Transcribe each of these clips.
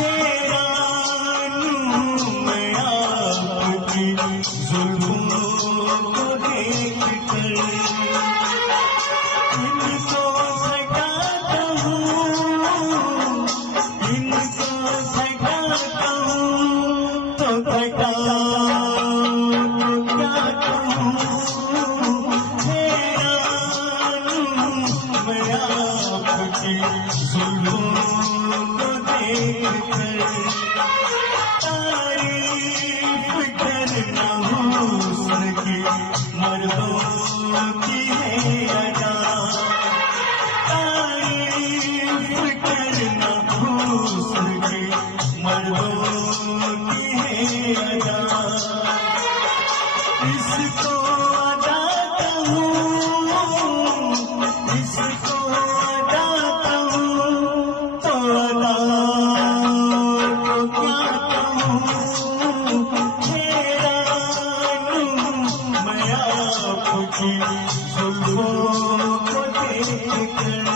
हैरान हूँ मैं आपकी जुल्मों को देखकर, इनको थकाता हूँ, इनको थकाता हूँ, तो थका क्या कहूँ। हैरान हूँ मैं आपकी जुल्मों को देखकर, तारीफ करना हुस्न की मर्दों की है अदा, तारीफ करना हुस्न की मर्दों की है अदा। इसको अदा कहूँ, इसको अदा कहूँ, तो अदा को क्या कहूँ। हैरान हूँ मैं आपकी जुल्फों को देखकर।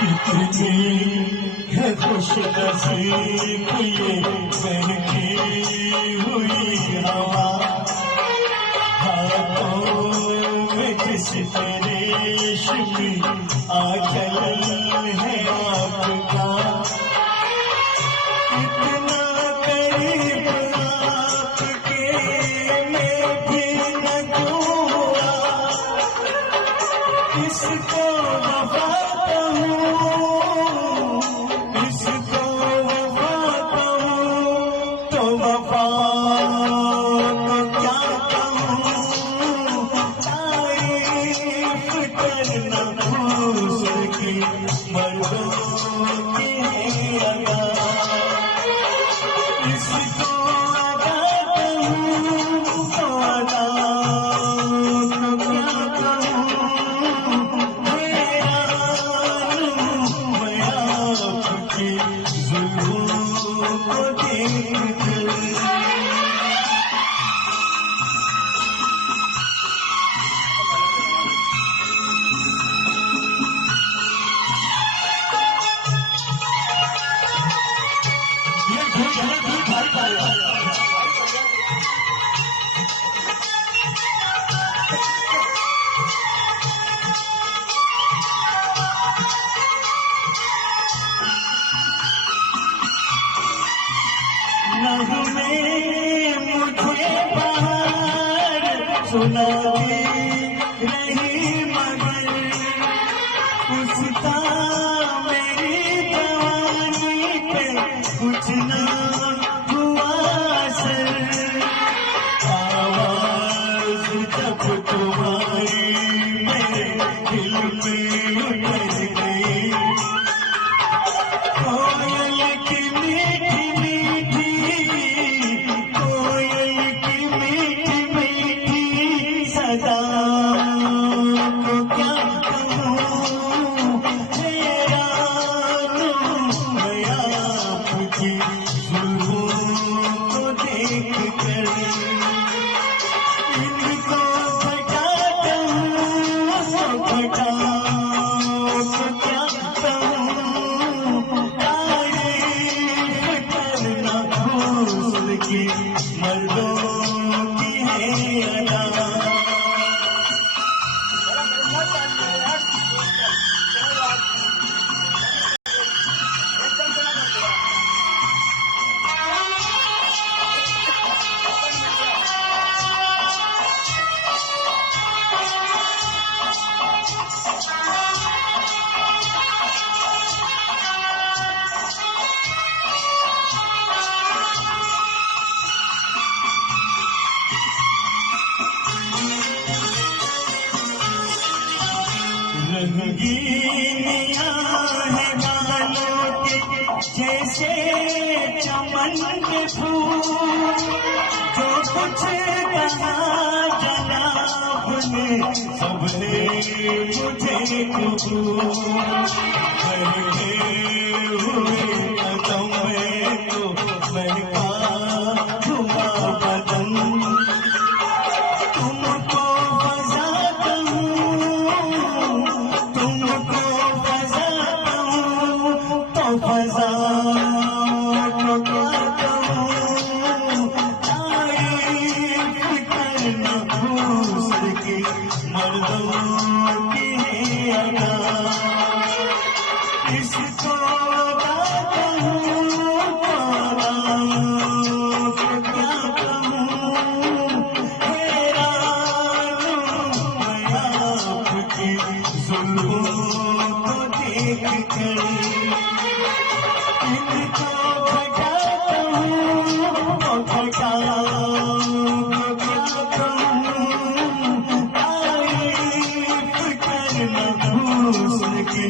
इतनी है खुश नसीब ये बहती हुई हवा, हाथों में जिस रेशमी आंचल है आपका, इतना करीब आपके मैं भी न हुआ, इसको वफा मुझे बाहर सुनाई नहीं, मगर उसका मेरी जवानी पे कुछ ना हुआ असर। आवाज जब तुम्हारी मेरे दिल में उतर गई, कोयल की मीठी सदा को क्या कहूँ। हैरान हूँ मैं आपकी जुल्फों को देखकर, इनको थकाता हूँ, थका को क्या कहूँ। तारीफ करना हुस्न की मर्दों की है अदा। रंगीनियां है गालों के जैसे चमन के फूल, जो कुछ कहा जनाब ने सबने मुझे कबूल। फजा को क्या कहूँ, तारीफ करना घूस के मर्दों की है अदा। इसको क्या कहूँ, क्या कहूँ, हैरान मैं आपके जुल्मों को देख कर। इनको घटाता हूँ, क्या कहूँ, तारीफ करना घूस के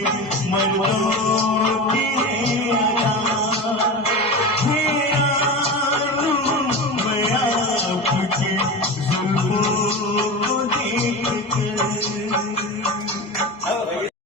मर्दों की